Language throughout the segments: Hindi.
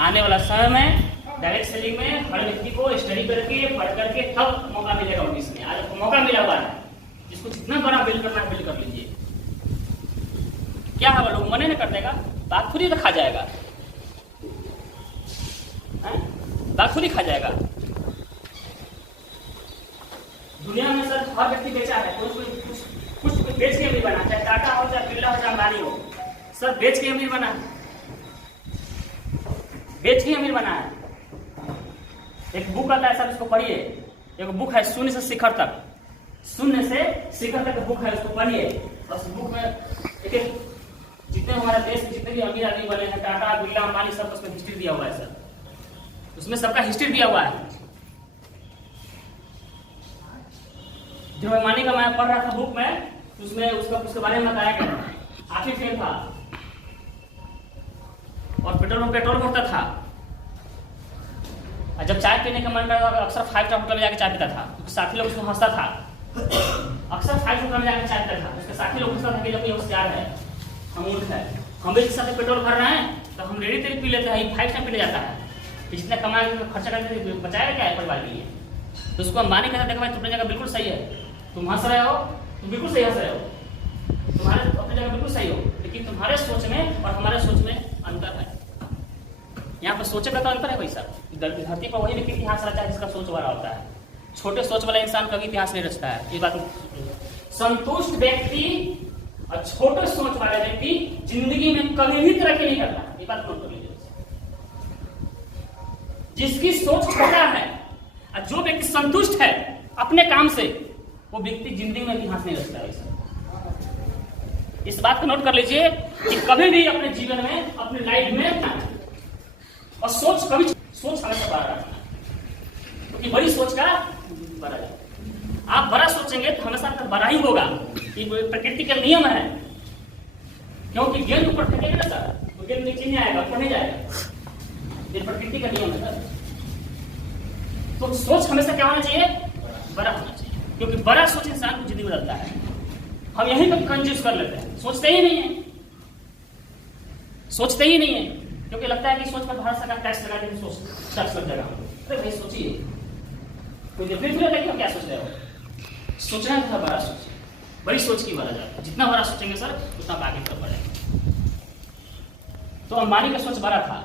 आने वाला समय में डायरेक्ट सेलिंग में हर व्यक्ति को स्टडी करके पढ़ करके तब मौका मिलेगा ऑफिस में। आज मौका मिला हुआ है, जिसको जितना बड़ा बिल करना है बिल कर लीजिए। क्या है, लोग मने नहीं कर देगा, बात थोड़ी रखा जाएगा, बात थोड़ी खा जाएगा। दुनिया में सर हर व्यक्ति बेचा है, कुछ बेच के अमीर बना, चाहे टाटा हो, चाहे बिरला हो, चाहे अंबानी हो, सर बेच के अमीर बना है, बेच के अमीर बना है। एक बुक आता है सर, उसको पढ़िए। एक बुक है शून्य से शिखर तक, शून्य से शिखर तक बुक है, उसको पढ़िए। बस बुक में एक जितने हमारे देश के जितने भी अमीर आदमी बने हैं, टाटा बिरला अंबानी, सब उसमें हिस्ट्री दिया हुआ है सर, उसमें सबका हिस्ट्री दिया हुआ है। जो अंबानी का मैं पढ़ रहा था बुक में, उसमें उसके बारे में बताया गया। आखिर फेल था और पेट्रोल भरता था, और जब चाय पीने का मन करता था अक्सर 5 स्टार होटल में जाकर चाय पीता था, क्योंकि साथी लोग उसको हंसता था। अक्सर 5 स्टार होटल में जाकर चाय पीता था, उसके साथी लोग हंसता था कि जब ये होशियार है, हम मूर्ख है, हम भी जिससे पेट्रोल भर रहे हैं तो हम रेडी तेरी पी लेते हैं, 5 स्टार पीने जाता है, जितना कमाए खर्चा करके बचाएगा क्या है परिवार के लिए। तो उसको अंबानी कहता देखा भाई तुम्हारी जगह बिल्कुल सही है, तुम हंस रहे हो, तुम बिल्कुल सही हंस रहे हो, तुम्हारे अपनी जगह बिल्कुल सही हो, लेकिन तुम्हारे सोच में और हमारे सोच में अंतर है। यहाँ पर सोचे का तो अंतर है भाई साहब। धरती पर वही व्यक्ति इतिहास रचा है जिसका सोच बड़ा होता है, छोटे सोच वाला इंसान कभी इतिहास नहीं रचता है। ये बात संतुष्ट व्यक्ति और छोटे सोच वाले व्यक्ति जिंदगी में कभी भी तरक्की नहीं करता, ये बात नोट कर लीजिए। जिसकी सोच छोटा है और जो व्यक्ति संतुष्ट है अपने काम से, वो व्यक्ति जिंदगी में इतिहास नहीं रचता है। इस बात को नोट कर लीजिए कि कभी भी अपने जीवन में, अपनी लाइफ में, और सोच हमेशा बड़ा रखना, क्योंकि बड़ी सोच का बड़ा है। आप बड़ा सोचेंगे तो हमेशा आपका बड़ा ही होगा, ये प्रकृति का नियम है। क्योंकि गेंद ऊपर फेंकेगा ना सर, तो गेंद नीचे नहीं आएगा, ऊपर नहीं जाएगा, ये प्रकृति का नियम है सर। तो सोच हमेशा क्या होना चाहिए, बड़ा होना चाहिए, क्योंकि बड़ा सोच इंसान को जिंदगी बदलता है। हम यहीं पर कंफ्यूज कर लेते हैं, सोचते ही नहीं है, सोचते ही नहीं है, क्योंकि लगता है कि सोच पर भारत सरकार टैक्स लगा देगी, सोच टैक्स लग जाएगा। अरे भाई सोचिए, कोई डेफिनेट नहीं कि क्या सोच रहे हो। सोचना है, बड़ा सोचिए, बड़ी सोच की बड़ा जाए। जितना बड़ा सोचेंगे सर उतना आगे तक बढ़ेंगे। तो अंबानी का सोच बड़ा था,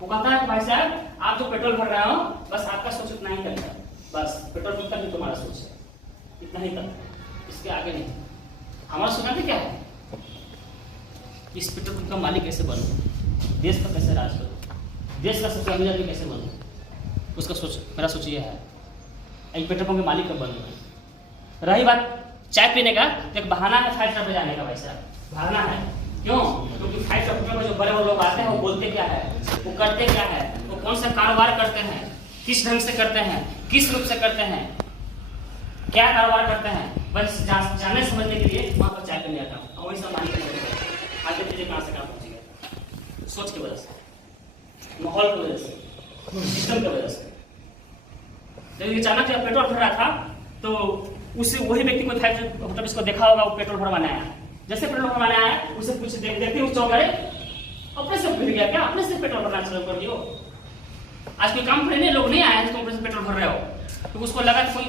वो कहता है कि भाई साहब आप जो पेट्रोल भर रहे हो, बस आपका सोच उतना ही करेगा, बस पेट्रोल पंप तक ही तुम्हारा सोच है, इतना ही तक, इसके आगे नहीं। हमारा सोचना क्या है, इस पेट्रोल पंप का मालिक कैसे बनूं, देश पर कैसे राज करूं, देश का सबसे अमीर आदमी कैसे बनूं, उसका सोच, मेरा सोच ये है। एक पेट्रोल पंप के मालिक कब बनूंगा। रही बात चाय पीने का, एक बहाना है 5 स्टार पे जाने का, भाई साहब बहाना है। क्यों? क्योंकि 5 स्टार में जो बड़े लोग आते हैं वो बोलते क्या है, वो करते क्या है, वो कौन सा कारोबार करते हैं, किस ढंग से करते हैं, किस रूप से करते हैं, क्या कारोबार करते हैं, बस जानने समझने के लिए वहां पर चाय पीने आता हूँ। और वही सब मालिक आगे पीछे कहाँ से कहाँ पहुंचेगा, सोच की वजह से, माहौल की वजह से, सिस्टम की वजह से। जब अचानक जब पेट्रोल भर रहा था तो उसे वही व्यक्ति को था मतलब इसको देखा होगा, वो पेट्रोल भरवाने आया। जैसे पेट्रोल भरवाने आया उसे कुछ देखते उस चौक अपने से भर गया, क्या अपने से पेट्रोल भरना चालू कर दियो। आज कोई काम करने लोग नहीं आए, तुम अपने से पेट्रोल भर रहे हो, तो उसको लगा कोई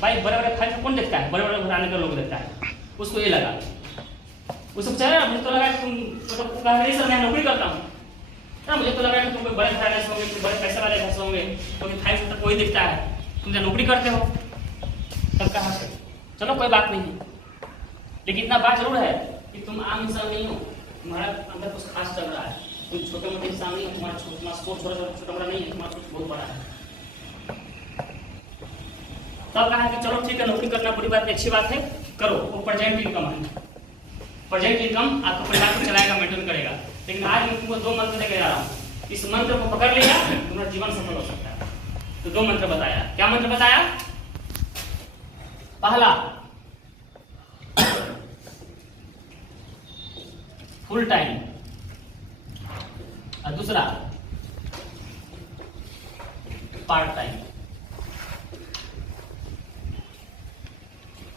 भाई बड़े बड़े फाइल कौन देखता है, बड़े बड़े भराने का लोग देखता है, उसको ये लगा, उसको बेचारा मुझे तो लगा तुम मतलब नहीं सर मैं नौकरी करता हूँ, मुझे तो लगा कि तुम कोई बड़े घराने से होंगे, बड़े पैसे वाले घर से होंगे, क्योंकि फाइल तक कोई दिखता है, तुम जब नौकरी करते हो तब कहा चलो कोई बात नहीं है, लेकिन इतना बात जरूर है कि तुम आम इंसान नहीं हो, तुम्हारा अंदर कुछ खास चल रहा है, तुम छोटे मोटे इंसान नहीं हो, तुम्हारा सोच छोटा बड़ा नहीं है, तुम्हारा सोच बहुत बड़ा है। तब कहा कि चलो ठीक है नौकरी करना बुरी बात है, अच्छी बात है, करो, वो प्रेजेंट इनकम है, प्रेजेंट इनकम आपको परिवार को चलाएगा, मेंटेन करेगा। लेकिन आज मैं तुमको 2 मंत्र लेके जा रहा हूँ, इस मंत्र को पकड़ लिया तुम्हारा जीवन सफल हो सकता है। तो 2 मंत्र बताया, क्या मंत्र बताया? पहला फुल टाइम, और दूसरा पार्ट टाइम।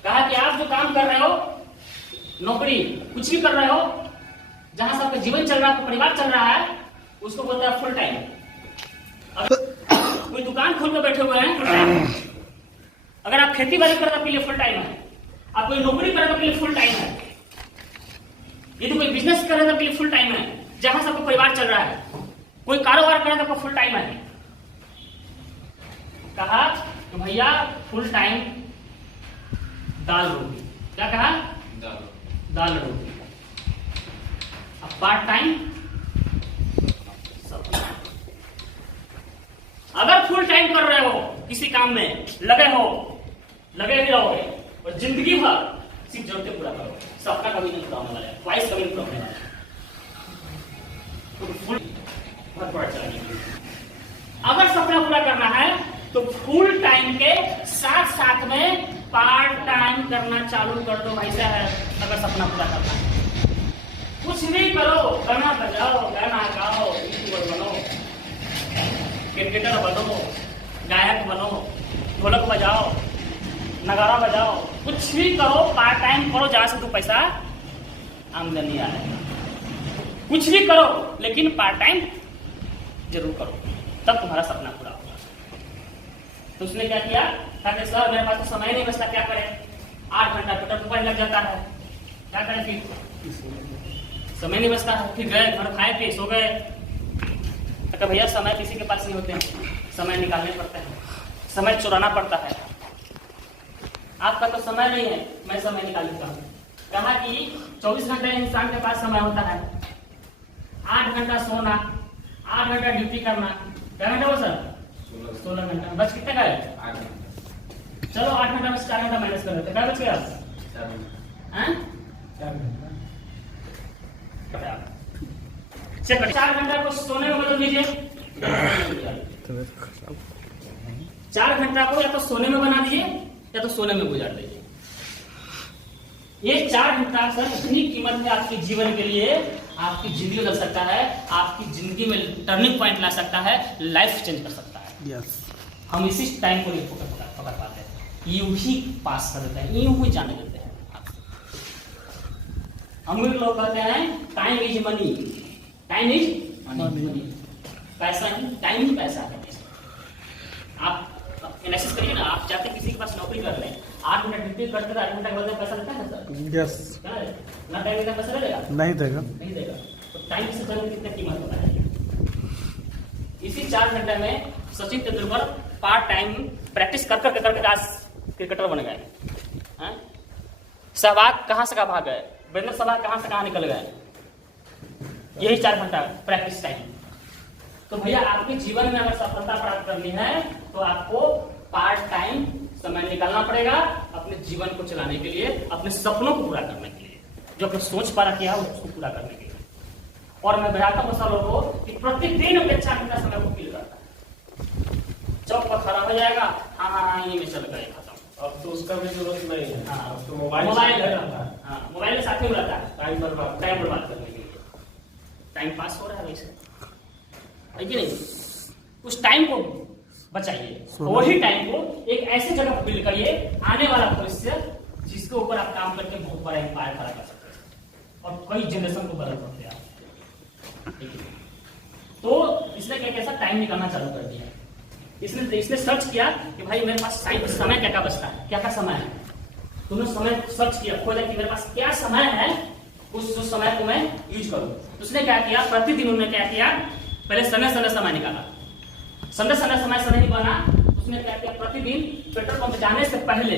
कहा कि आप जो काम कर रहे हो, नौकरी कुछ भी कर रहे हो, जहां से आपका जीवन चल रहा है, आपका परिवार चल रहा है, उसको बोलते हैं फुल टाइम। कोई दुकान खोल कर बैठे हुए हैं, अगर आप खेती बाड़ी कर रहे आपके लिए फुल टाइम है, आप कोई नौकरी कर रहे आपके लिए फुल टाइम है, यदि कोई बिजनेस कर रहे हैं आपके लिए फुल टाइम है, जहां से आपका परिवार चल रहा है, कोई कारोबार कर रहे हैं तो आपका फुल टाइम है। कहा तो भैया फुल टाइम दाल रोटी, क्या कहा? दाल रोटी। अब पार्ट टाइम सपना। अगर फुल टाइम कर रहे हो किसी काम में, लगे ही रहोगे और जिंदगी भर सिर्फ जरूरतें पूरा करो, सपना कभी नहीं पूरा होने वाला है, ख्वाहिश कभी नहीं पूरा होने वाला है। तो फुल अगर सपना पूरा करना है तो फुल टाइम के साथ साथ में पार्ट टाइम करना चालू कर दो भाई साहब। अगर सपना पूरा करना है कुछ भी करो, गाना बजाओ, गाना गाओ, यूट्यूबर बनो, क्रिकेटर बनो, गायक बनो, ढोलक बजाओ, नगारा बजाओ, कुछ भी करो, पार्ट टाइम करो, जहां से 2 पैसा आमदनी आएगा। कुछ भी करो लेकिन पार्ट टाइम जरूर करो, तब तुम्हारा सपना पूरा होगा। तो उसने क्या किया? कहा सर मेरे पास तो समय नहीं बचता, क्या करें? 8 घंटा पेट्रोल पर लग जाता है, क्या करें? फिर समय नहीं बचता है, फिर गए घर, खाए पिए, सो गए। तो भैया समय किसी के पास नहीं होते हैं, समय निकालने पड़ते हैं, समय चुराना पड़ता है। आपका तो समय नहीं है, मैं समय निकाल लेता हूँ। कहा कि 24 घंटे इंसान के पास समय होता है, 8 घंटा सोना, 8 घंटा ड्यूटी करना, क्या घंटा हो सर? 16 घंटा। बच कितने गए? 8 घंटा। चलो 8 घंटा में 4 घंटा माइनस कर लेते, क्या बच गया? 4 घंटा को सोने में बदल दीजिए, 4 घंटा को या तो सोने में बना दीजिए या तो सोने में गुजार दीजिए। ये 4 घंटा सर इतनी कीमत है आपके जीवन के लिए, आपकी जिंदगी बदल सकता है, आपकी जिंदगी में टर्निंग पॉइंट ला सकता है, लाइफ चेंज कर सकता है। yes. हम इसी टाइम को नहीं पकड़ पाते हैं, यूं ही पास कर देते हैं, यूं ही जाने देते हैं। अमीर लोग कहते हैं time is money, time is money, पैसा ही, टाइम ही पैसा है। आप एनालिसिस करिए ना, आप चाहते किसी के पास नौकरी कर लें, 8 घंटा ड्यूटी करते 8 घंटा के बाद पैसा देता है सर? यस। ना टाइम देता पैसा देगा? नहीं देगा, नहीं देगा। तो टाइम से जाने कितना कीमत होता है। इसी 4 घंटे में Sachin Tendulkar part time practice करके आज क्रिकेटर बन गए। सहवाग कहां से कहां भाग गए, वीरेंद्र सहवाग कहां से कहां निकल गए, यही 4 घंटा प्रैक्टिस टाइम। तो भैया आपके जीवन में अगर सफलता प्राप्त करनी है तो आपको पार्ट टाइम समय निकालना पड़ेगा अपने जीवन को चलाने के लिए, अपने सपनों को पूरा करने के लिए, जो अपने सोच पा रखा है उसको पूरा करने के लिए। और मैं बताता हूँ सालों को कि प्रतिदिन अपने 4 घंटा समय को फील करता है। चौक पर खड़ा हो जाएगा, हाँ ये में चल गए, खत्म। अब तो उसका भी जरूरत नहीं है। हाँ, तो मोबाइल मोबाइल में साथ में रहता है, टाइम बर्बाद करने के लिए। टाइम पास हो रहा है वैसे, है कि नहीं? उस टाइम को बचाइए, वही टाइम को एक ऐसी जगह पर बिल्ड करिए, आने वाला भविष्य जिसके ऊपर आप काम करके बहुत बड़ा एम्पायर खड़ा कर सकते हैं और कई जनरेशन को बदल सकते हैं आप। तो इसने क्या कैसा टाइम निकालना चालू कर दिया। इसने सर्च किया कि भाई मेरे पास समय क्या बचता है, क्या समय है। तुमने समय सर्च किया, खोजा कि मेरे पास क्या समय है, उस समय को मैं यूज करूं। तो उसने क्या किया, प्रतिदिन उन्होंने क्या किया, पहले समय निकाला, समय नहीं बना। उसने क्या किया, प्रतिदिन पेट्रोल पंप जाने से पहले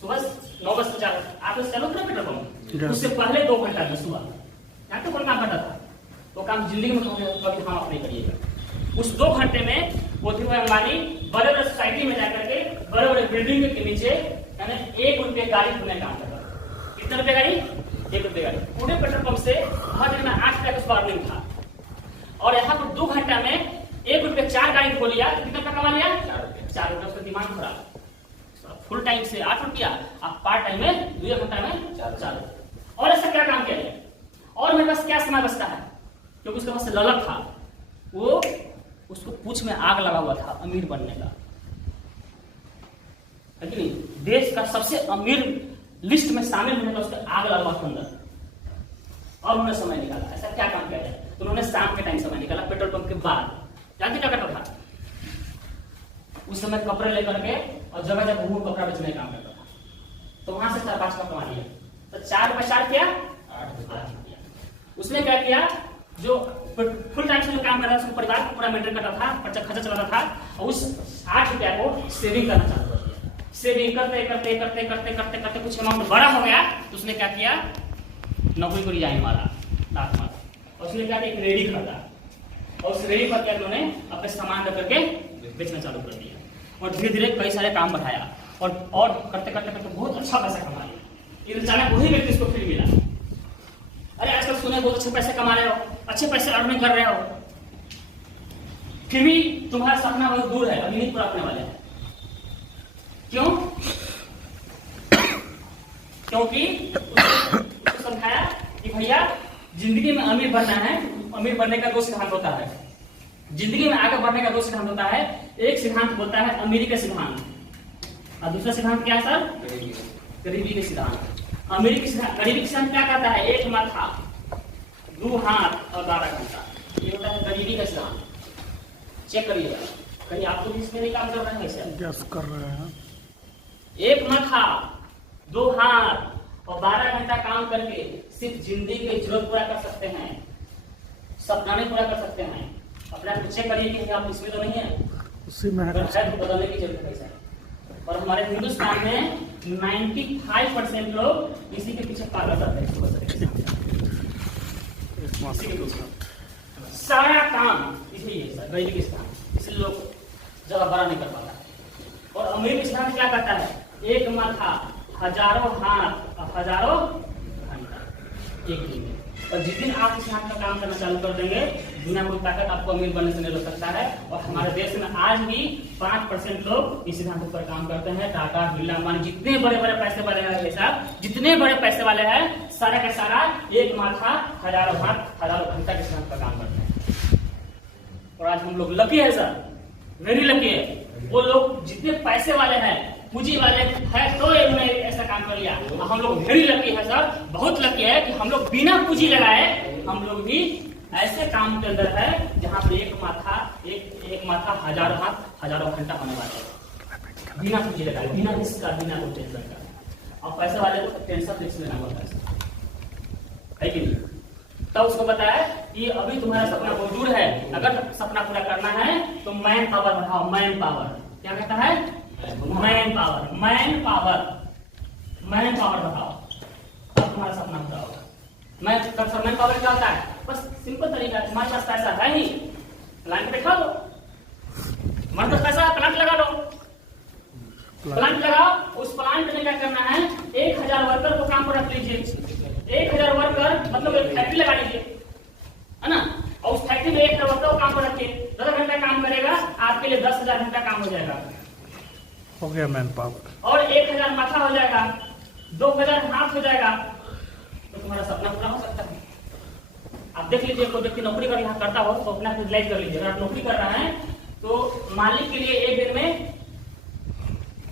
सुबह 9 बजे आप चलो पेट्रोल पंप, उससे पहले 2 घंटा में सुबह यहाँ तो कोई काम करता था, वो काम जिंदगी में कभी हम अपने करिएगा। उस 2 घंटे में मोदी अंबानी बड़े बड़े सोसाइटी में जाकर के बड़े बड़े बिल्डिंग के नीचे यानी 1 रुपये गाड़ी धोने काम करता था। कितने रुपये गाड़ी? 1 रुपये गाड़ी। पूरे पेट्रोल पंप से हर दिन में 8 रुपये का अर्निंग था और यहाँ पर 2 घंटा में 1 रुपये 4 गाड़ी खो लिया, कितना का कमा लिया? 4 रुपये। उसका दिमाग खराब। फुल टाइम से 8 रुपया, आप पार्ट टाइम में 2 घंटा में 4। और ऐसा क्या काम किया है? और मेरे पास क्या समय बचता है? क्योंकि उसके पास ललक था, वो उसको पूछ में आग लगा हुआ था अमीर बनने का, है कि नहीं? देश का सबसे अमीर लिस्ट में शामिल होने का उसका आग लगा हुआ था अंदर, और उन्होंने समय निकाला। ऐसा क्या काम किया जाए? तो उन्होंने शाम के टाइम समय निकाला पेट्रोल पंप के बाद। जानते क्या करता था? उस समय कपड़े लेकर के और जगह जगह घूम कपड़ा बेचने का काम करता था। तो वहां से 4-5 का कमा लिया। तो 4 रुपए 4 किया 8 रुपया। उसने क्या किया, जो फुल टाइम से जो काम कर रहा था उसको परिवार को पूरा मेंटेन करता था, खर्चा चलाता था, और उस 8 रुपया को सेविंग करना चालू कर दिया। सेविंग करते करते करते करते करते करते कुछ अमाउंट बड़ा हो गया तो उसने क्या किया, नौकरी को रिजाइन मारा, लात मारा, और उसने क्या किया, एक रेडी खरीदा, और उस रेडी पर क्या उन्होंने अपने सामान रख करके बेचना चालू कर दिया, और धीरे धीरे कई सारे काम बढ़ाया, और करते करते करते बहुत अच्छा पैसा कमा लिया। ये अचानक वही व्यक्ति इसको फिर मिला, अरे आजकल सुने बहुत अच्छे पैसे कमा रहे हो, अच्छे पैसे अर्निंग कर रहे हो, फिर भी तुम्हारा सपना बहुत दूर है, अभी नहीं पूरा होने वाले हैं। क्यों? क्योंकि उसको समझाया कि भैया जिंदगी में अमीर बनना है, अमीर बनने का 2 सिद्धांत होता है। जिंदगी में आगे बढ़ने का 2 सिद्धांत होता है। एक सिद्धांत बोलता है अमीरी का सिद्धांत, और दूसरा सिद्धांत क्या है सर? गरीबी के सिद्धांत। गरीबी के सिद्धांत क्या कहता है? 1 माथा 2 हाथ और 12 घंटा, ये होता है गरीबी का सिद्धांत। चेक करिएगा, कहीं आपको भी इसमें नहीं काम कर रहे हैं? यस कर रहे हैं। 1 माथा 2 हाथ और 12 घंटा काम करके सिर्फ जिंदगी की जरूरत पूरा कर सकते हैं, सपना नहीं पूरा कर सकते हैं। अपने आप चेक करिए कि आप इसमें तो नहीं है, उसी में तो बदलने की जरूरत है सर। और हमारे हिंदुस्तान में 95% लोग इसी के पीछे पागल करते हैं। सारा काम इसी है सर, गरीबी के स्थान, इसलिए लोग जगह बड़ा नहीं कर पाता। और अमीर के स्थान क्या करता है? 1 माथा हजारों हाथ और हजारों घंटा एक दिन में। और जिस दिन आप इस हाथ का काम करना चालू कर देंगे, दुनिया कोई ताकत आपको अमीर बनने से नहीं रोक सकता है। और हमारे देश में आज भी 5% लोग इस सिद्धांत पर काम करते हैं। टाटा, बिरला, अंबानी, जितने बड़े बड़े पैसे वाले हैं साहब, जितने बड़े पैसे वाले हैं, सारा का सारा 1 माथा हजारों हाथ हजारों घंटा के सिद्धांत पर काम करते हैं। और आज हम लोग लकी है सर, वेरी लकी है। वो लोग जितने पैसे वाले हैं, पूंजी वाले है, तो इन्होंने ऐसा काम कर लिया। हम लोग वेरी लकी है सर, बहुत लकी है कि हम लोग बिना पूंजी लगाए हम लोग भी ऐसे काम के अंदर है जहां पर एक माथा हजारों हाथ हजारों घंटा होने वाला है, बिना पूंजी लगाए, बिना रिस्क का, बिना कोई टेंशन का। और पैसे वाले को टेंशन रिस्क लेना पड़ता है कि नहीं? तब उसको बताया कि अभी तुम्हारा सपना बहुत दूर है, अगर सपना पूरा करना है तो मैन पावर बढ़ाओ। मैन पावर क्या कहता है? मैन पावर बढ़ाओ, तब तुम्हारा सपना पूरा होगा। मैन पावर क्या होता है? बस सिंपल तरीका है, तुम्हारे पास पैसा है ही, प्लांट बैठा दो, तुम्हारे पास पैसा प्लांट लगा दो, प्लांट लगाओ। उस प्लांट में क्या करना है? 1000 वर्कर को काम पर रख लीजिए। 1000 वर्कर मतलब एक फैक्ट्री लगा लीजिए, है ना? और उस फैक्ट्री में 1000 वर्कर को काम पर रखिए, 10 घंटा काम करेगा, आपके लिए 10,000 घंटा काम हो जाएगा, हो गया मैन पावर। और 1000 माथा हो जाएगा, 2000 हाथ हो जाएगा, तो तुम्हारा सपना पूरा हो सकता है। आप देख लीजिए, कोई व्यक्ति नौकरी कर यहाँ करता हो तो अपना विजुअलाइज कर लीजिए। अगर आप नौकरी कर रहे हैं तो मालिक के लिए एक दिन में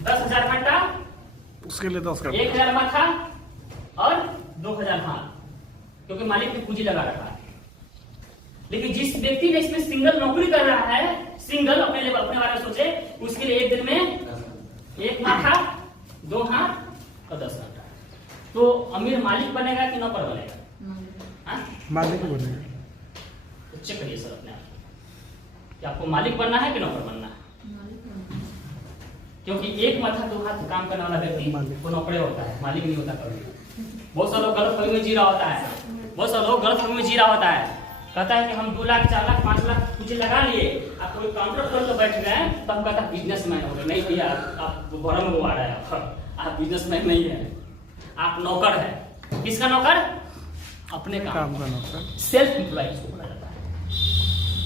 10,000 घंटा, उसके लिए 10 घंटा, 1000 माथा और 2000 हाथ, क्योंकि मालिक ने पूंजी लगा रखा है। लेकिन जिस व्यक्ति ने इसमें सिंगल नौकरी कर रहा है, सिंगल अपने बारे में सोचे, उसके लिए एक दिन में 1 माथा 2 हाथ और 10 घंटा। तो अमीर मालिक बनेगा कि नौकर बनेगा? मालिक बनेगा। तो चेक करिए सर अपने आप कि आपको मालिक बनना है कि नौकर बनना है। क्योंकि 1 माथा 2 हाथ काम करने वाला व्यक्ति वो नौकर होता है, मालिक नहीं होता कभी। बहुत सारे लोग गलतफहमी में जी रहा होता है, कहता है कि हम 2 लाख 4 लाख 5 लाख कुछ लगा लिए, आप कोई काउंटर खोल कर बैठ गए, तब कहता है बिजनेसमैन हो गए। नहीं भैया, आप दोबारा में वो आ रहा है, आप बिजनेसमैन नहीं है, आप नौकर है। किसका नौकर? अपने काम का नौकर, सेल्फ एम्प्लॉय इसको बोला जाता है।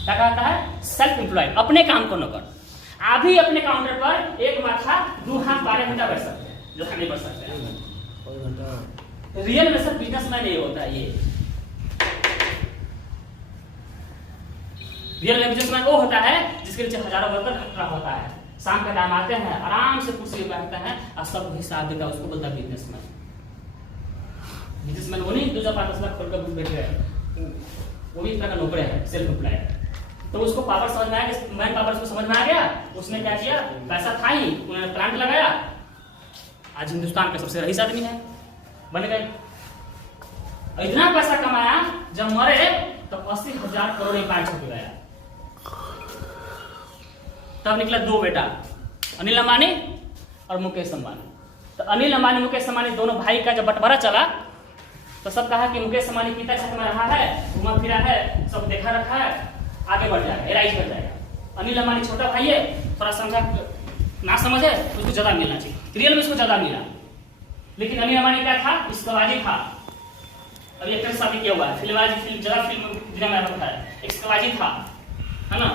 क्या कहता है? सेल्फ एम्प्लॉय, अपने काम को नौकर। आप भी अपने काउंटर पर 1 माथा 2 हाथ 12 घंटा बैठ सकते हैं, जो नहीं बैठ सकते हैं। रियल में सर बिजनेसमैन ये होता है। ये रियल बिजनेसमैन वो होता है जिसके नीचे हजारों वर्कर खड़ा होता है, शाम का टाइम आते हैं, आराम से कुर्सी पे बैठते हैं और सब हिसाब देता है, उसको बोलता है बिजनेसमैन। बिजनेसमैन वो नहीं 2-5 लाख खोल कर बैठ गए, वो भी एक तरह का नौकरी है, सेल्फ एम्प्लॉयड। तो उसको पावर समझ में आया, मैन पावर उसको समझ में आ गया। उसने क्या किया, पैसा था ही, उन्होंने प्लांट लगाया। आज हिंदुस्तान का सबसे रईस आदमी है, बन गए। इतना पैसा कमाया, जब मरे तो 80,000 करोड़ रुपया छप गया। तब निकला दो बेटा, अनिल अंबानी और मुकेश अंबानी। तो अनिल अंबानी मुकेश अंबानी दोनों भाई का जब बंटवारा चला तो सब कहा कि मुकेश अंबानी पिता छक में रहा है, घुमा फिरा है, सब देखा रखा है, आगे बढ़ जाएगा, राइज कर जाएगा। अनिल अंबानी छोटा भाई है, थोड़ा समझा ना समझ है, उसको ज्यादा मिलना चाहिए, रियल में उसको ज्यादा मिला। लेकिन अनिल अंबानी क्या था, इसकबाजी था। अभी एक शादी किया हुआ है, फिल्म ज्यादा फिल्म दुनिया में होता है, इसकबाजी था, है ना,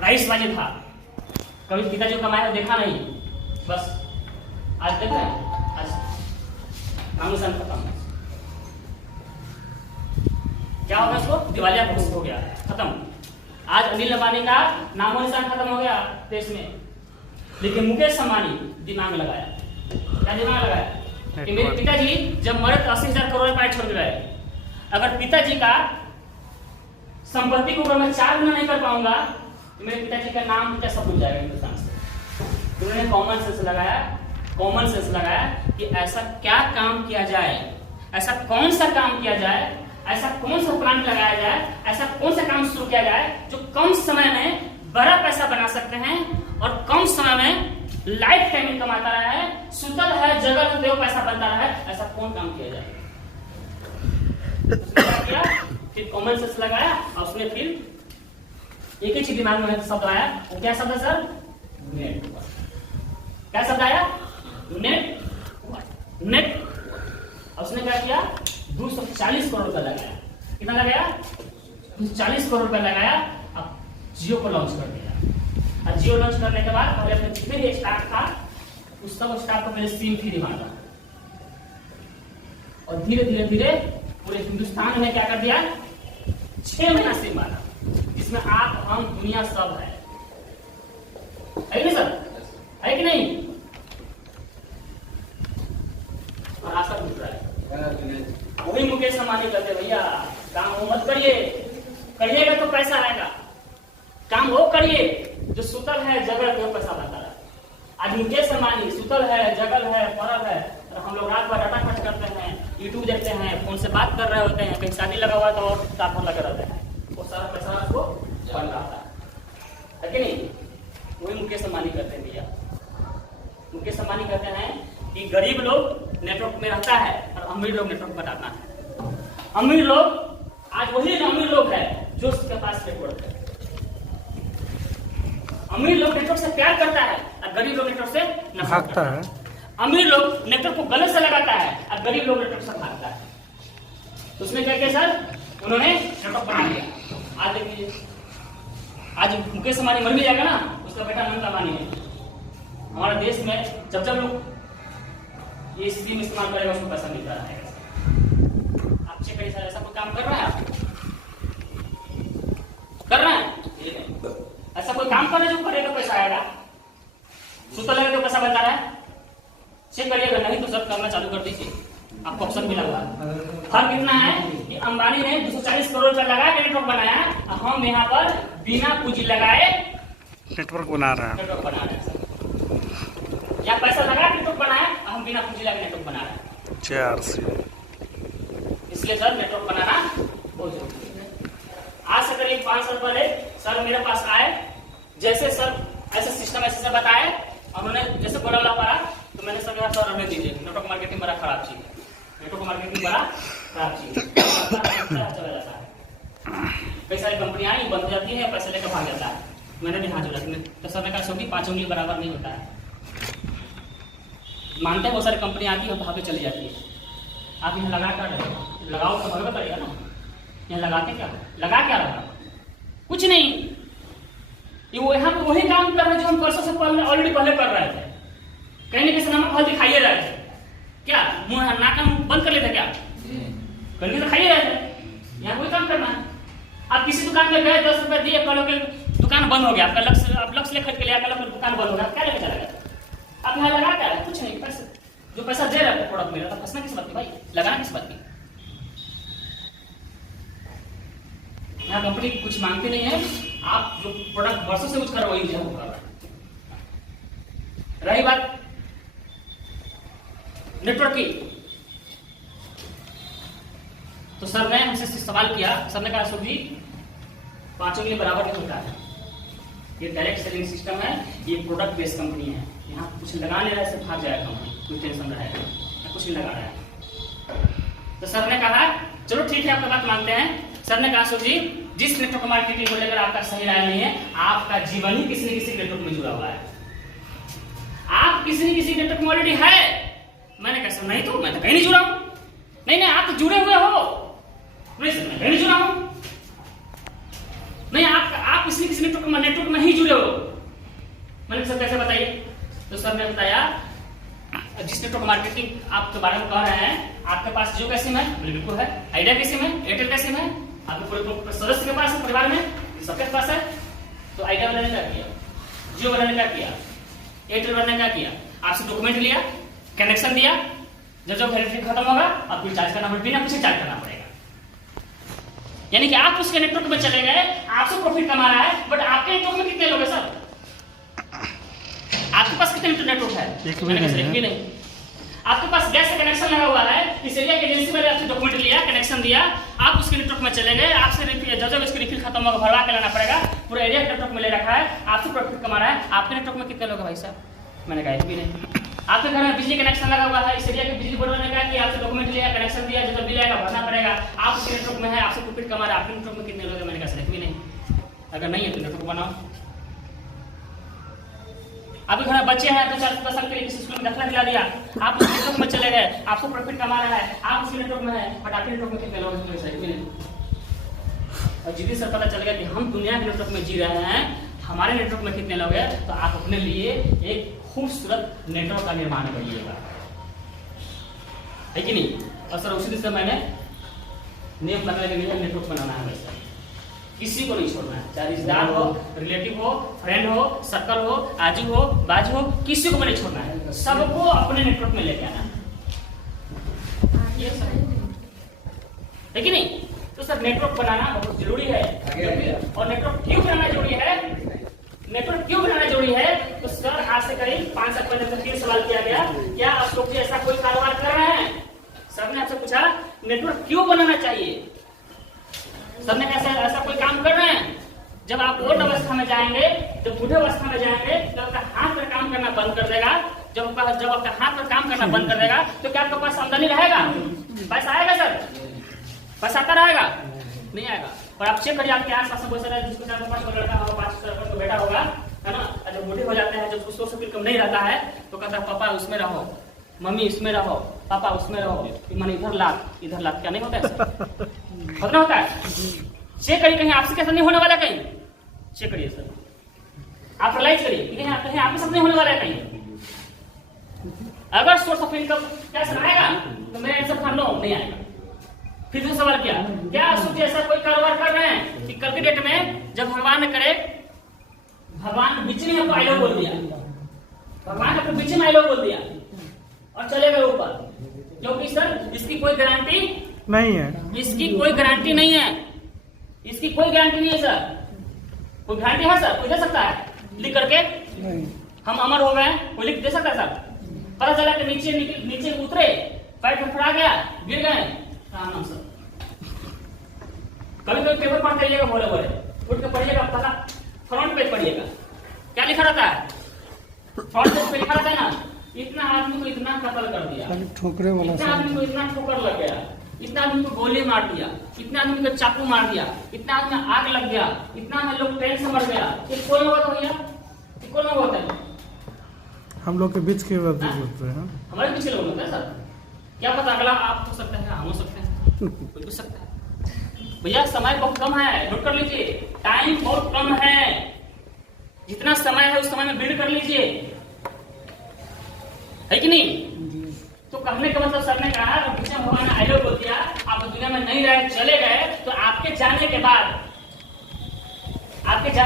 राइसबाजी था। कभी पिताजी को कमाया देखा नहीं, बस आज देख रहे हैं, आज नामोनिशान खत्म। क्या होगा इसको, दिवालिया घोषित हो गया, खत्म। आज अनिल अंबानी का नामो निशान खत्म हो गया देश में। लेकिन मुकेश अंबानी दिमाग लगाया, क्या दिमाग लगाया कि मेरे पिताजी जब मरे तो 80,000 करोड़ रुपए छोड़ गए। अगर पिताजी का संपत्ति को अगर मैं 4 गुना नहीं कर पाऊंगा तो मेरे पिताजी का नाम क्या सब भूल जाएगा हिंदुस्तान से। उन्होंने कॉमन सेंस लगाया कि ऐसा क्या काम किया जाए, ऐसा कौन सा काम किया जाए, ऐसा कौन सा प्लांट लगाया जाए, ऐसा कौन सा काम शुरू किया जाए जो कम समय में बड़ा पैसा बना सकते हैं और कम समय में लाइफ टाइम कमाता रहा है, सुतल है जगह तो पैसा बनता रहा है, ऐसा कौन काम किया जाए। किया, फिर कॉमन सेंस लगाया और उसने फिर एक ही चीज दिमाग में शब्द आया, वो क्या शब्द है सर, नेटवर्क। क्या शब्द आया, नेट। और उसने क्या किया, 240 करोड़ रुपया लगाया। कितना लगाया, 240 करोड़ रुपया लगाया। अब जियो को लॉन्च कर दिया। और जियो लॉन्च करने के बाद पहले अपने जितने भी स्टाफ था उस सब स्टाफ को पहले सिम फ्री मांगा और धीरे धीरे पूरे हिंदुस्तान में क्या कर दिया, 6 महीना सिम मांगा, जिसमें आप हम दुनिया सब है कि नहीं सर, है कि नहीं। और आशा पूछ रहा है, वही मुकेश अंबानी कहते भैया काम वो मत करिए, करिएगा तो पैसा आएगा, काम वो करिए जो सुतल है जगल तो पैसा बनता है। आज मुकेश अंबानी सुतल है जगल है पड़ल है, हम लोग रात भर डाटा खर्च करते हैं, यूट्यूब देखते हैं, फोन से बात कर रहे होते हैं, कहीं शादी लगा हुआ है तो और ताप लगे रहते हैं, वो सारा पैसा आपको बन रहा है कि नहीं। वही मुकेश अंबानी कहते हैं भैया, मुकेश अंबानी कहते हैं कि गरीब लोग नेटवर्क में रहता है और अमीर लोग नेटवर्क बनाता है। अमीर लोग आज वही अमीर लोग है जो उसके पास नेटवर्क है। अमीर लोग नेटवर्क से प्यार करता है और गरीब लोग नेटवर्क से नफरत करता है। अमीर लोग नेटवर्क को गले से लगाता है और गरीब लोग नेटवर्क से भागता है। तो उसमें क्या किया सर, उन्होंने नेटवर्क बना लिया। आज देखिए, आज मुकेश अंबानी मर भी जाएगा ना, उसका बेटा नंद अंबानी है। हमारे देश में जब लोग ये स्कीम इस्तेमाल करेगा उसको पैसा मिल रहा है। आप चेक करिए सर, ऐसा कोई काम कर रहा है, कर रहे हैं, ऐसा कोई काम कर रहे जो करेगा पैसा आएगा, सुता लगेगा तो पैसा बनता है। चेक करिएगा, नहीं तो सब करना चालू कर दीजिए, आपको ऑप्शन मिला हुआ। फर्क इतना है कि अंबानी ने 240 करोड़ रुपया लगा के नेटवर्क बनाया, हम यहाँ पर बिना पूंजी लगाए नेटवर्क बना रहे हैं। नेटवर्क बना रहे हैं, या पैसा लगा के नेटवर्क बनाया, हम बिना पूंजी लगा नेटवर्क बना रहे हैं। 4 से इसलिए सर नेटवर्क बनाना बहुत जरूरी है। आज से करीब 5 साल पहले सर मेरे पास आए, जैसे सर ऐसे सिस्टम ऐसे बताए, उन्होंने जैसे बोला पड़ा तो मैंने सर सर हमें दीजिए, नेटवर्क मार्केटिंग बड़ा खराब चीज है, नेटवर्क मार्केटिंग बड़ा खराब चीज है, चला जाता है। कई सारी कंपनियां आई बंद हो जाती है, पैसे लेकर भाग जाता है। मैंने भी हाथ जोड़ा तो सर ने कहा सभी 5 उंगली बराबर नहीं होता है। मानते हैं बहुत सारी कंपनियां आती है वहां पे चली जाती है। आप यहाँ लगा कर लगाओ तो भरवा करेगा ना, यहाँ लगाते क्या, लगा क्या रहा, कुछ नहीं। ये वो यहाँ पे वही काम कर रहे जो हम वर्षों से पहले ऑलरेडी पहले कर रहे थे। कहीं ना कहीं नमक फल दिखाइए रहे थे, क्या मुंह नाक बंद कर लेते क्या, कहीं तो खाइए रहे थे। यहाँ कोई काम करना है, आप किसी दुकान में गए 10 रुपए दिए, कल के दुकान बंद हो गया, आपका लक्ष्य खरीद के लिया, कल दुकान बंद हो गया, क्या लेके चला गया। आप यहाँ लगा क्या है, कुछ नहीं, पैसे जो पैसा दे रहे थे प्रोडक्ट मिल रहा था, फंसना किस बात की भाई, लगाना किस बात की। यहाँ कंपनी कुछ मांगती नहीं है, आप जो प्रोडक्ट वर्षों से यूज कर रहे हो वही यूज होगा। रही बात नेटवर्क की, तो सर ने हमसे सवाल किया, सर ने कहा अशोक जी पांचों के लिए बराबर नहीं होता है, ये डायरेक्ट सेलिंग सिस्टम है, ये प्रोडक्ट बेस्ड कंपनी है, यहाँ कुछ लगा ले रहा है सब भाग जाएगा कंपनी, कोई टेंशन रहेगा, कुछ नहीं लगा रहा है। तो सर ने कहा चलो ठीक है आपका बात मानते हैं। सर ने कहा अशोक जी जिस नेटवर्क मार्केटिंग को लेकर आपका सही राय नहीं है, आपका जीवन ही किसी न किसी नेटवर्क में जुड़ा हुआ है, आप किसी न किसी नेटवर्क में ऑलरेडी है। मैंने कहा सर नहीं, तो मैं तो कहीं नहीं जुड़ा हूं। नहीं आप तो जुड़े हुए हो। नहीं सर मैं कहीं नहीं जुड़ा हूं। नहीं आप किसी नेटवर्क में ही जुड़े हो। मैंने सर कैसे बताइए? तो सर ने बताया जिस नेटवर्क मार्केटिंग आपके बारे में कह रहे हैं, आपके पास जियो का सिम है? बिल्कुल है। आइडिया का सिम है? एयरटेल का सिम है? आपके पूरे सदस्य के पास है, परिवार में सबके पास है। तो आइडिया वाले ने क्या किया, जियो वाले ने क्या किया, एयरटेल वाले ने क्या किया, आपसे डॉक्यूमेंट लिया, कनेक्शन दिया, जब वैलिडिटी खत्म होगा आपको रिचार्ज करना पड़ेगा, बिना कुछ चार्ज करना पड़ेगा। यानी कि आप उसके नेटवर्क में चले गए, आपसे प्रॉफिट कमा रहा है, बट आपके नेटवर्क में कितने लोग हैं सर? आपके पास कितने नेटवर्क है? एक भी नहीं। आपके पास गैस का कनेक्शन लगा हुआ है, इस एरिया की एजेंसी वाले आपसे डॉक्यूमेंट लिया, कनेक्शन दिया, आप उसके नेटवर्क में चले गए, आपसे जब इसकी रिफिल खत्म होगा भरवा के लाना पड़ेगा, पूरा एरिया के नेटवर्क में ले रखा है, आपसे प्रॉफिट कमा रहा है। आपके नेटवर्क में कितने लोग हैं भाई साहब? मैंने कहा एक भी नहीं। आपके घर में बिजली कनेक्शन लगा हुआ है, इस एरिया के बिजली बोर्ड ने कहा कि आपसे डॉक्यूमेंट लिया, कनेक्शन दिया, जब बिल आएगा भरना पड़ेगा, आप उसके नेटवर्क में है, आपसे प्रॉफिट कमा रहा है, आपके नेटवर्क में कितने लोग हैं? मैंने कहा एक भी नहीं। अगर नहीं है तो नेटवर्क बनाओ। आपके घर में बच्चे हैं, 2-4 साल के लिए किसी स्कूल में दाखिला दिला दिया, आप उस नेटवर्क में चले गए, आपको प्रॉफिट कमा रहा है, आप उसी नेटवर्क में है, बट आपके नेटवर्क में कितने लोग हैं? और जितनी सर पता चल गया कि हम दुनिया के नेटवर्क में जी रहे हैं, हमारे नेटवर्क में कितने लोग हैं, तो आप अपने लिए एक खूबसूरत नेटवर्क का निर्माण करिएगा, है कि नहीं? और सर उसी दिन से मैंने नियम बनाने के लिए नेटवर्क बनाना है। वैसे किसी को नहीं छोड़ना है, चाहे रिश्तेदार हो, रिलेटिव हो, फ्रेंड हो, सर्कल हो, आजू हो, बाजू हो, किसी को नहीं छोड़ना है, सबको अपने नेटवर्क में लेके आना है कि नहीं? तो सर नेटवर्क बनाना बहुत जरूरी है। और नेटवर्क क्यों बनाना जरूरी है? नेटवर्क क्यों बनाना जरूरी है? तो सर आज से करीब 5 साल पहले फिर सवाल किया गया, क्या अशोक जी ऐसा कोई कारोबार कर रहे हैं? सर ने आपसे पूछा नेटवर्क क्यों बनाना चाहिए? सर ने कैसे ऐसा कोई काम कर रहे हैं? जब आप ओल्ड अवस्था में जाएंगे, जब बूढ़े अवस्था में जाएंगे, जब आपका हाथ पर काम करना बंद कर देगा, जब आपका हाथ पर काम करना बंद कर देगा, तो क्या आपके पास आमदनी रहेगा? पैसा आएगा सर? पैसा आता रहेगा? नहीं आएगा। और आप चेक करिए आपके आसपास में बहुत सारे जिसको 4-5 लड़का होगा, 5 बेटा होगा, है ना? जब बूढ़े हो जाते हैं, जब उसको इनकम नहीं रहता है, तो कहता है पापा उसमें रहो, मम्मी इसमें रहो, पापा उसमें रहो, मन इधर लात क्या नहीं होता है सर? होता होता है। चेक करिए कहीं आपसे कैसा नहीं होने वाला, कहीं चेक करिए सर, आप रियलाइज करिए कहीं आपके साथ नहीं होने वाला है कहीं। अगर सोर्स ऑफ इनकम कैसे आएगा, तो मेरा आंसर था नो, नहीं आएगा। फिर दूसरा सवाल किया, क्या अशोक जी ऐसा कोई कारोबार कर रहे हैं कि कल के डेट में जब भगवान ने करे, भगवान बीच में आपको आई लव बोल दिया, भगवान आपको बीच में आई लव बोल दिया और चले गए ऊपर, क्योंकि सर इसकी कोई गारंटी नहीं है, इसकी कोई गारंटी नहीं है, इसकी कोई गारंटी नहीं है सर। कोई गारंटी है सर? कोई दे सकता है लिख करके? नहीं। हम अमर हो गए, कोई लिख दे सकता है सर? पता चला कि नीचे उतरे, पैर फड़फड़ा गया, गिर गए, नाम सर। कभी पेपर पढ़ते रहिएगा, बोले उठ के पढ़िएगा, पता फ्रंट पेज पढ़िएगा, क्या लिखा रहता है? फ्रंट पेज पे लिखा रहता है ना, इतना आदमी को इतना कत्ल कर दिया, ठोकरे वाला, इतना आदमी को इतना ठोकर लग गया, इतना आदमी को गोली मार दिया, इतना आदमी को चाकू मार दिया, इतना आदमी आग लग गया, इतना आदमी लोग ट्रेन से मर गया, ये कौन होगा? तो भैया ये कौन होता है? हम लोग के बीच के होते हैं, हमारे बीच के लोग होते हैं सर। क्या पता अगला आप हो सकता है, हम हो सकते हैं, कुछ भी सकता है। भैया समय बहुत कम है, नोट कर लीजिए, टाइम बहुत कम है, जितना समय है उस समय में बिल्ड कर लीजिए, है कि नहीं? तो कहने का मतलब सर ने कहा पीछे भगवान ने आई लव बोल दिया, आप दुनिया में नहीं रहे, चले गए, तो आपके जाने के बाद क्या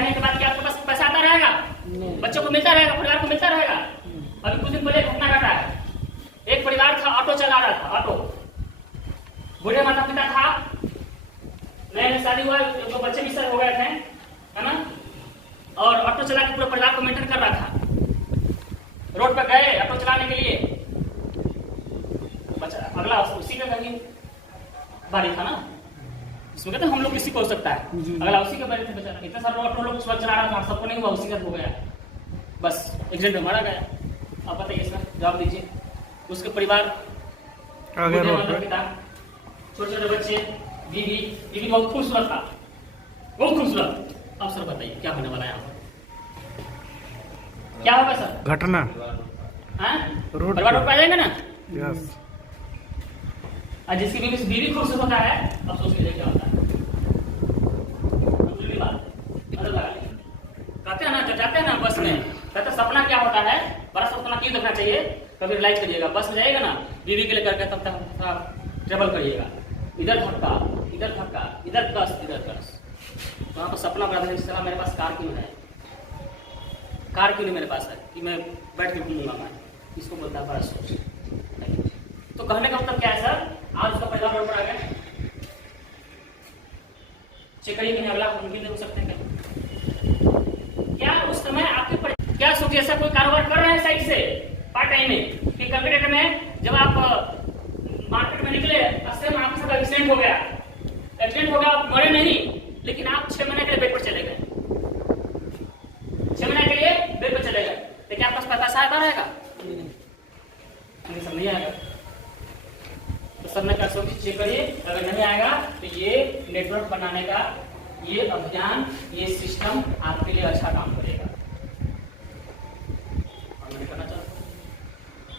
आपके पास पैसा आता रहेगा? बच्चों को मिलता रहेगा, परिवार को मिलता रहेगा? अभी कुछ दिन पहले घटना घटा है, एक परिवार था, ऑटो चला रहा था, ऑटो, बूढ़े माता पिता था, नया नया शादी हुआ, तो बच्चे भी सर हो गए थे, है ना, और ऑटो चला के पूरा परिवार को मेंटेन कर रहा था। रोड पर गए ऑटो चलाने के लिए, बच्चा अगला उसी का कहीं बारी था ना, इसमें कहते हम लोग किसी को हो सकता है, अगला उसी का बारी था बेचारा। इतना सारा ऑटो लोग चला रहा था, सबको नहीं हुआ, उसी का हो गया, बस एक्सीडेंट में मारा गया। आप बताइए इसका जवाब दीजिए। उसके परिवार, छोटे छोटे बच्चे, बीवी बहुत खूबसूरत था, बहुत खूबसूरत। अब सर बताइए क्या होने वाला है यहाँ पर, क्या होगा सर? घटना रोड पर आ जाएगा ना। यस। और जिसकी बीवी खूबसूरत होता है, अब सोच लीजिए क्या होता है। कहते हैं ना, जब जाते हैं ना बस में, कहते सपना क्या होता है, बड़ा सपना क्यों देखना चाहिए, कभी रिलाइज करिएगा। बस में जाइएगा ना, बीवी के लिए करके तब तक ट्रेवल करिएगा, इधर धक्का इधर धक्का, इधर कस इधर कस, तो वहाँ पर सपना बड़ा है, सला मेरे पास कार क्यों है, कार क्यों नहीं मेरे पास है कि मैं बैठ के घूमूंगा मैं, इसको बोलता है बड़ा सोच। तो कहने का मतलब क्या है सर, आज उसका परिवार रोड पर आ गया, चेक करिए कहीं अगला मुमकिन हो सकते हैं क्या उस समय आपके क्या सोचिए, ऐसा कोई कारोबार कर रहे हैं साइड से पार्ट टाइम में कि कंप्यूटर में, जब आप मार्केट में निकले रास्ते में आपके साथ एक्सीडेंट हो गया, आप मरे नहीं, लेकिन आप 6 महीने के लिए बेड पर चले गए, 6 महीने के लिए बेड पर चले गए, लेकिन आपके पास पैसा आता रहेगा नहीं सर, नहीं आएगा। तो सर ने क्या सोच चेक करिए, अगर नहीं आएगा तो ये नेटवर्क बनाने का ये अभियान, ये सिस्टम आपके लिए अच्छा काम करेगा। और मैं करना चाहता हूँ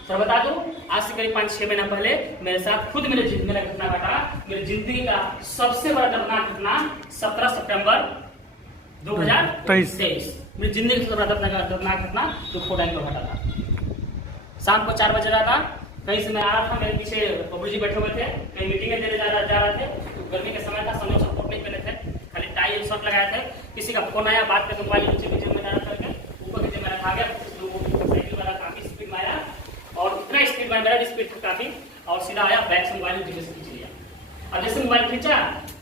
सर, बता दूं, आज से करीब 5-6 महीना पहले मेरे साथ खुद मेरा घटना घटा। मेरी जिंदगी का सबसे बड़ा दर्दनाक घटना 17 सितंबर 2023 मेरी जिंदगी का सबसे बड़ा दर्दनाक घटना जो खोडाई में घटा था। शाम को 4 बजे रहा था, कहीं से मैं आ रहा था, मेरे पीछे बबलू जी बैठे हुए थे, कहीं मीटिंग में देने जा रहे थे, तो गर्मी का समय था, समय सपोर्ट नहीं पहने थे, खाली टाई और शर्ट लगाए थे। किसी का फोन आया, बात करके मोबाइल नीचे में करके ऊपर नीचे मैंने खा गया, साइकिल वाला काफी स्पीड में आया, और इतना स्पीड में मेरा स्पीड था काफी, और सीधा आया बैक से मोबाइल नीचे से खींच लिया। और जैसे मोबाइल खींचा,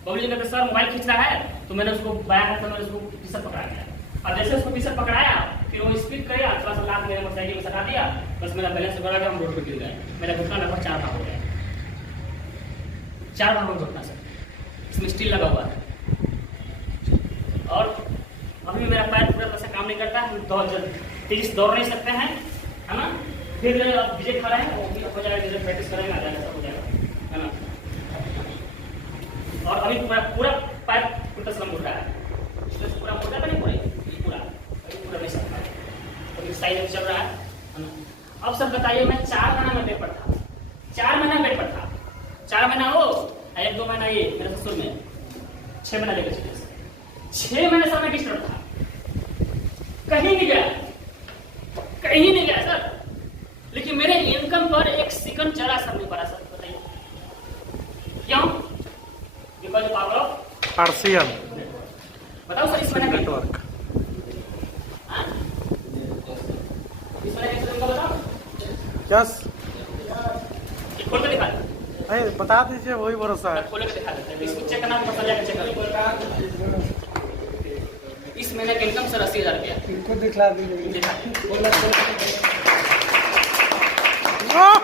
बबलू जी कहते सर मोबाइल खींच रहा है, तो मैंने उसको बाया हाथ से मैंने उसको पीछे पकड़ा दिया, और जैसे उसको पीछे पकड़ाया फिर वो स्पीड करेगा, थोड़ा सा लात मेरे मोटरसाइकिल में सटा दिया, बस मेरा बैलेंस बढ़ा गया, हम रोड पर गिर गए। मेरा घुटना लगभग 4 भाग हो गया, 4 भाग में घुटना सर, इसमें स्टील लगा हुआ है, और अभी मेरा पैर पूरा तरह से काम नहीं करता, हम तेज दौड़ नहीं सकते हैं, है ना। फिर विजय खा रहे हैं, वो भी हो जाएगा, जैसे प्रैक्टिस करेंगे आ जाएगा, सब हो जाएगा, है ना। और अभी पूरा पैर उल्टा सलम उठ रहा है, पूरा मोटा तो नहीं, पूरा नहीं सकता, अभी साइड चल रहा है ना। अब सब बताइए, मैं 4 महीना में बेड पर था, 4 महीना बेड पर था, 4 महीना हो, 1-2 महीना ये मेरे ससुर में, 6 महीना लेकर चले, 6 महीने सर मैं डिस्टर्ब था, कहीं नहीं गया सर, लेकिन मेरे इनकम पर 1 सेकंड जरा सर नहीं पड़ा सर, बताइए क्यों? Because power of RCL. बताओ सर, इस महीने नेटवर्क, इस महीने कैसे दूंगा बताओ? यस, खोल के दिखा दे, बता दीजिए, वही भरोसा है। खोल के दिखा देते हैं, इसको चेक करना पड़ता है, चेक करो। इस महीने का इनकम सर 80,000 रुपया, इनको दिखला दीजिए। दिखा Oh!